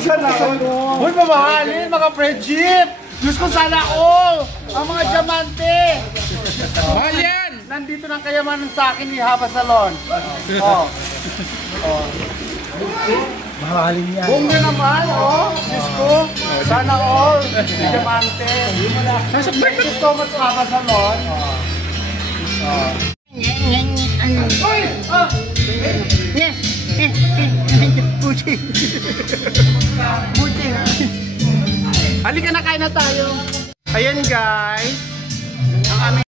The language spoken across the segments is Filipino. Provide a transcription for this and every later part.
Sana all. Uy, mamahalin mga friendship. Diyos ko, sana all. Ang mga diamante. Mahal yan. Nandito ng kayamanan sa akin ni Haba Salon. Oh. Oh. Mahalin yan. Bunga naman, oh. Diyos ko, sana all. Diamante. Thank you so much, Haba Salon. Uy! Buti. Buti. Halika na, kain na tayo. Ayan guys. Ang aming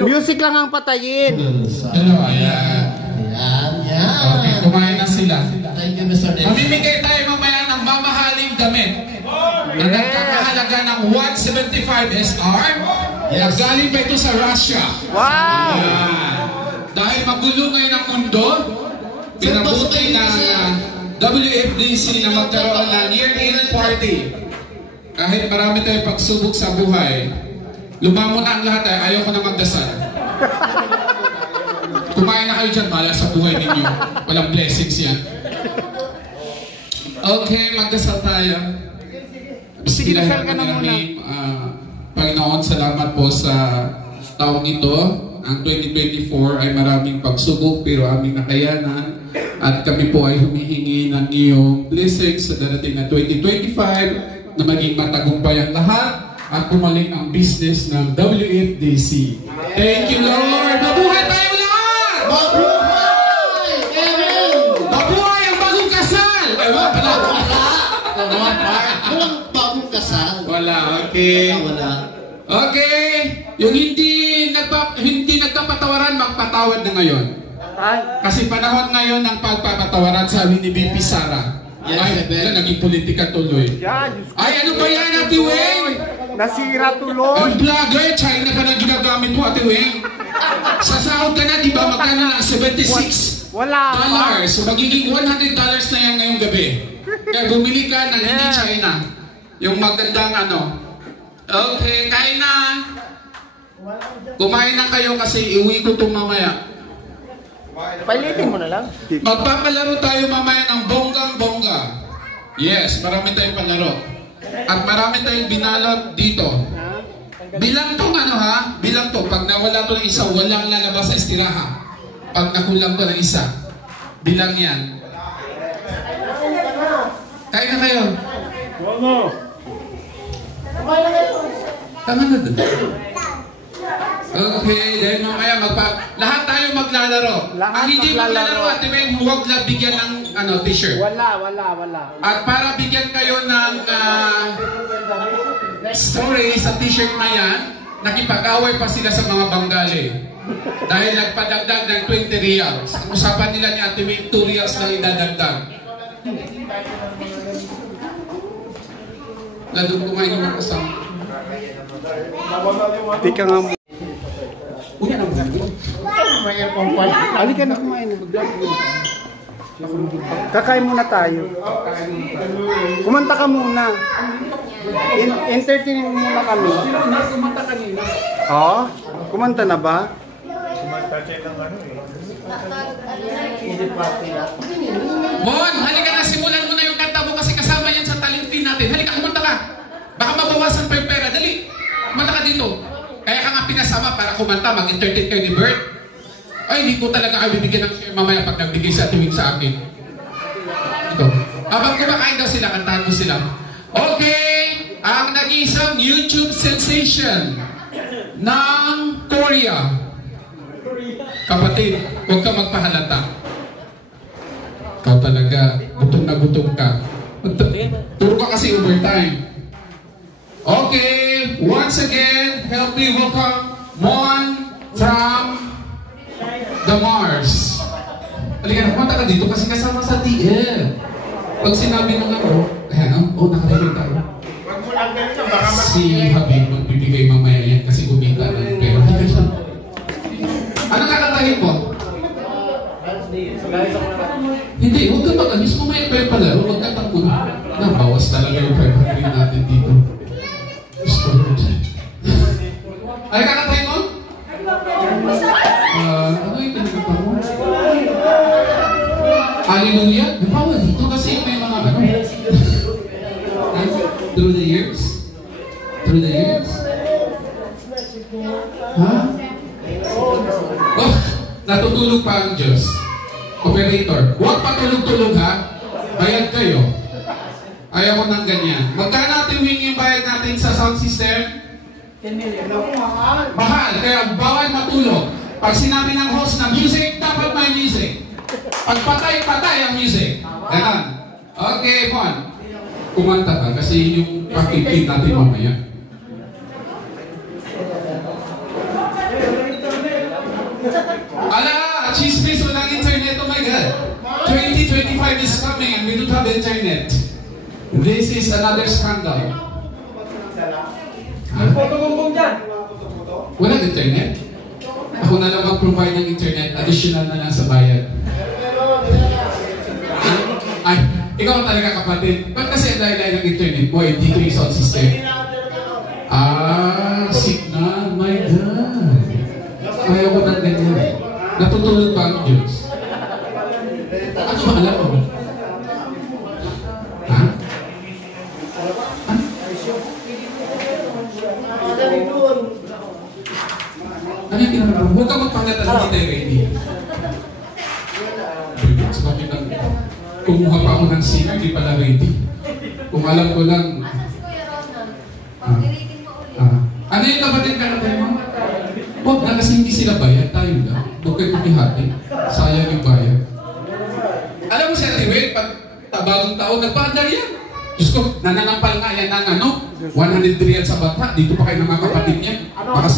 music lang ang patayin. Dalawa, yan. Yan. Okay, kumain na sila. Thank you, Mr. David. Mamimigay tayo mamaya ng mamahaling damit. Na nagkakahalaga ng 175 SR. Yes. Galing pa ito sa Russia. Wow! Dahil magulo ngayon ang mundo, pinabuti ng WFDC na magkaroon ng year-end party. Kahit marami tayong pagsubok sa buhay, lumamon na ang lahat ay ayaw ko na magdasal. Kumain na kayo dyan, mala sa buhay ninyo. Walang blessings yan. Okay, magdasal tayo. Bismillahirrahmanirrahim. Panginoon, salamat po sa taong ito. Ang 2024 ay maraming pagsubok pero aming nakayanan. At kami po ay humihingi ng iyong blessings sa darating na 2025 na maging matagumpay ang lahat at pumaling ang business ng WFDC. Thank you, Lord! Mabuhay tayo lahat! Mabuhay! Amen! Mabuhay ang bagong kasal! Ay, wala pala. Walang bagong kasal. Wala, okay. Wala. Okay. Yung hindi nagpapatawaran, magpatawad na ngayon. Kasi panahon ngayon ng pagpapatawaran, sabi ni BP Sara. Ay, naging politika tuloy. Ay, ano ba yan, Ate Weng? Nasira tuloy. Ang vlogger, China pa na ginagamit mo, Ate Weng. Sasahod ka na, di ba? Magkano na? $76. Wala. So, magiging $100 na yan ngayong gabi. Kaya bumili ka ng hindi China. Yung magandang ano. Okay, kain na. Kumain na kayo kasi iuwi ko itong mamaya. Palitin mo na lang. Magpapalaro tayo mamaya ng bonggang-bongga. Yes, marami tayong palaro. At marami tayong binalot dito. Bilang to ano ha? Bilang to. Pag nawala to ng isa, walang lalabas sa estiraha. Pag nakulang to ng isa, bilang yan. Kain na kayo. Tama na doon. Okay, then mamaya lahat tayo maglalaro. Ang hindi maglalaro, Ate Weng, huwag lang bigyan ng t-shirt. Wala. At para bigyan kayo ng story sa t-shirt na yan, nakipag-away pa sila sa mga Bengali. Dahil nagpadagdag ng 20 reals. Ang usapan nila ni Ate Weng, 2 reals lang idadagdag. Ladong kumain yung mga kasama. Di ka nga mo. Uy, ano ba? May aircon pa. Halika na kumain. Kakain muna tayo. Kumanta ka muna. Entertain muna kami. Kumanta kanina. Oh? Kumanta na ba? Kumanta siya ng ano eh. Bon, halika na, simulan mo na yung sama para kumanta, mag-entertain kayo ni Bert. Ay, hindi ko talaga kayo bibigyan ng share mamaya pag nagbigay sa tuwing sa akin. Ito. Habang kumakain daw sila, kantahan ko sila. Okay, ang nag-isang YouTube sensation ng Korea. Kapatid, huwag ka magpahalata. Ikaw talaga, gutom na gutom ka. Turo ka kasi overtime. Okay, once again, help me welcome Mon from the Mars. Halika na, kumanta ka dito kasi kasama sa TL. Pag sinabi ng ayan, nakarecord tayo. Si Habib magbibigay mamaya yan kasi kumita ng pera. Ano kakantahin mo? Hindi, huwag ka mag-amis. Mamaya pa yung palaro, huwag ka takbo. Nabawas talaga yung 500 natin dito. Ay, kakantahin mo? Ano yung pinagkata mo? Hallelujah? Nabawa dito kasi may mga ano. Through the years? Through the years? Ha? Oh, natutulog pa ang Diyos. Operator, huwag patulog-tulog ha. Bayad kayo. Ayaw ko ng ganyan. Magkano natin yung bayad natin sa sound system? 10 million. Mahal. Kaya bawal matulog. Pag sinabi ng host na music, dapat may music. Pag patay, patay ang music. Ganon. Okay, Mon. Kumanta ka kasi yung pakipin natin mamaya. Ala, chismis, walang internet. Oh my God. 2025 is coming and we don't have internet. This is another scandal. Walang internet? Ako na lang mag-provide ng internet, additional na lang sa bayad. Ay, ikaw talaga kapatid. Ba't kasi ang lahi-lahi ng internet mo, hindi ko yung sound system? Signal, my God. Ayaw ko ng ganyan. Natutulog pa ang Diyos. Ano ba alam mo? Ha? Ano yung pinakabang? Huwag ka magpangat at hindi tayo ready. Kumuha pa ako ng singer, di pala ready. Kung alam ko lang... Ano yung kapatid ka natin mo? Huwag na kasi hindi sila bayad, tayo lang. Huwag kayo kumihati. Sayang yung bayad. Alam mo siya, Riwel, pag bagong taon, nagpaandar yan. Diyos ko, nananampal nga yan ng 100 riyal sa bata. Dito pa kayo ng mga kapatid niya. Baka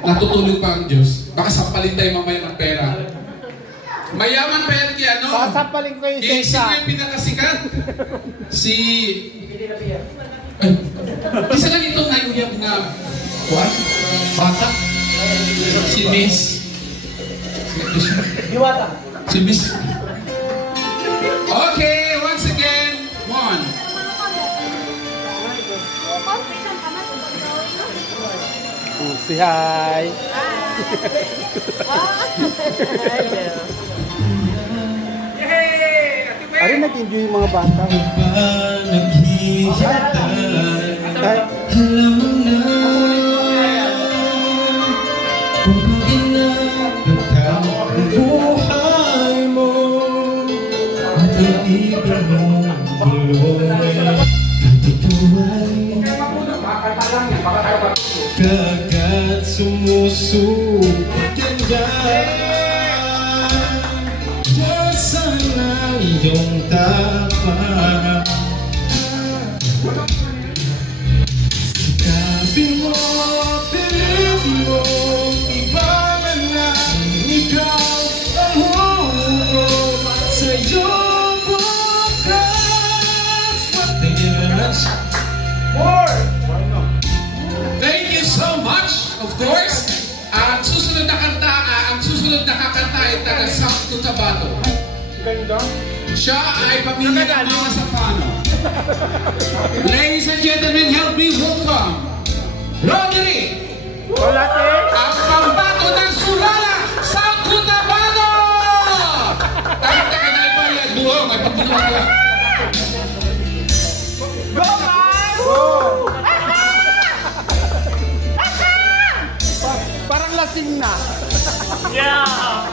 natutulog pa ang Diyos. Baka sampalin tayo mamaya ng pera. Mayaman pa yan kaya sasampalin ko yung sino yung pinakasikat? Isa lang itong naiuyab na bata. Si Miss Diwata. Si Miss. Okay, once again, Mon. Si hi. Ari nag-enjoy yung mga bata. Buhay mo at ang ibig mong bulong at ikaw ay kagad sumusubok dyan. Dasan ang iyong tapat. Sikapin mo, pilit mo, iba man lang ikaw ang huwag sa iyong bukas. What the yes? Thank you so much, of course. Ang susunod na kakanta ay taga South Cotabato. Siya ay pamilya ng mga Sapano. Ladies and gentlemen, help me welcome Roderick! Ang pambato ng Surala, South Cotabato! Kahit na kanay pa yan, buhong ay pagbunuan ka. lasing na. Yeah!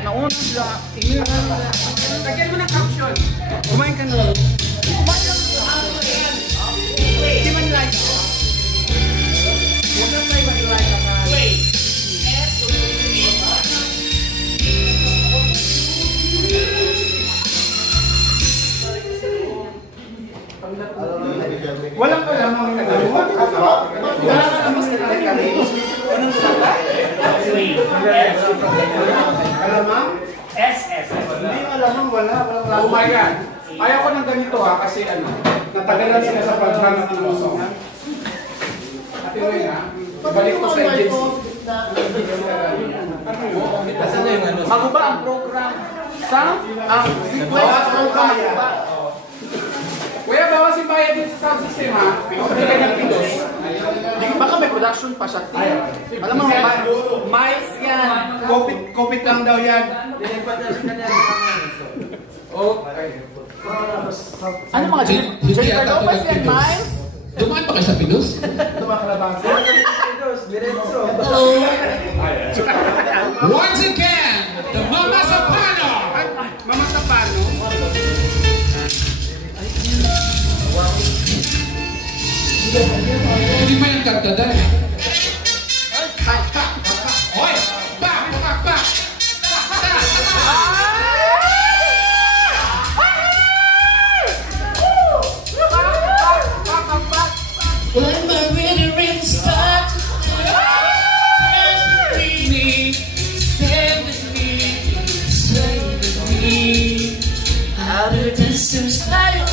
Nauna sila. Lagyan mo ng caption. Kumain ka na. Hindi man like. Huwag na tayo mag-like ka. Walang kalamang ka na. Kalamang? SS. Hindi yung alamang, wala. Oh my God. Ayaw ko ng ganito kasi natagalan sila sa paghanap ng oso. Ate Reyna, balik ko sa agency. Maguba ang program. Sa? Ang sequence sa program. Kuya, bawas yung bayad din sa sound system ha. Hindi ka ng pilos. Baka may production pa siya. Alam mo, miles yan. Kopit lang daw yan. Ano mga Hindi Jennifer yata Lopez ito yan, ng Miles? Dumaan pa kayo sa Pilos? Once again, the Mama Zapano! Mama Sapano? Hindi ba yung kanta dahil? Oy! Back! Back! Back! When my winter rain starts to fall, stand with me, out of the distance light.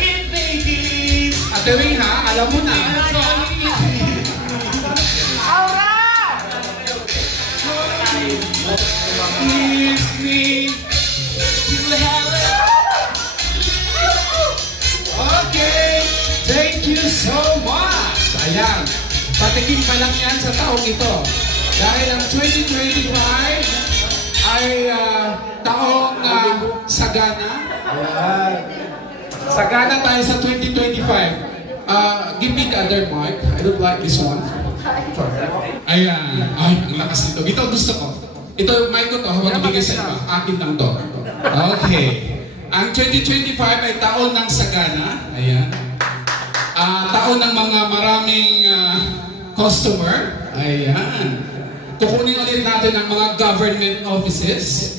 It begins. Ate Ring ha, alam mo na. Kiss me. You have it. Okay, thank you so much. Ayan, patikim pa lang yan sa taong ito. Dahil ang 2025 ay taong sagana. Sagana tayo sa 2025. Give me the other mic. I don't like this one. Ayan. Ay, ang lakas nito. Ito gusto ko. Ito, mic ko to. Huwag ibigay sa iba. Akin lang to. Okay. Ang 2025 ay taon ng sagana. Ayan. Taon ng mga maraming customer. Ayan. Kukunin ulit natin ang mga government offices.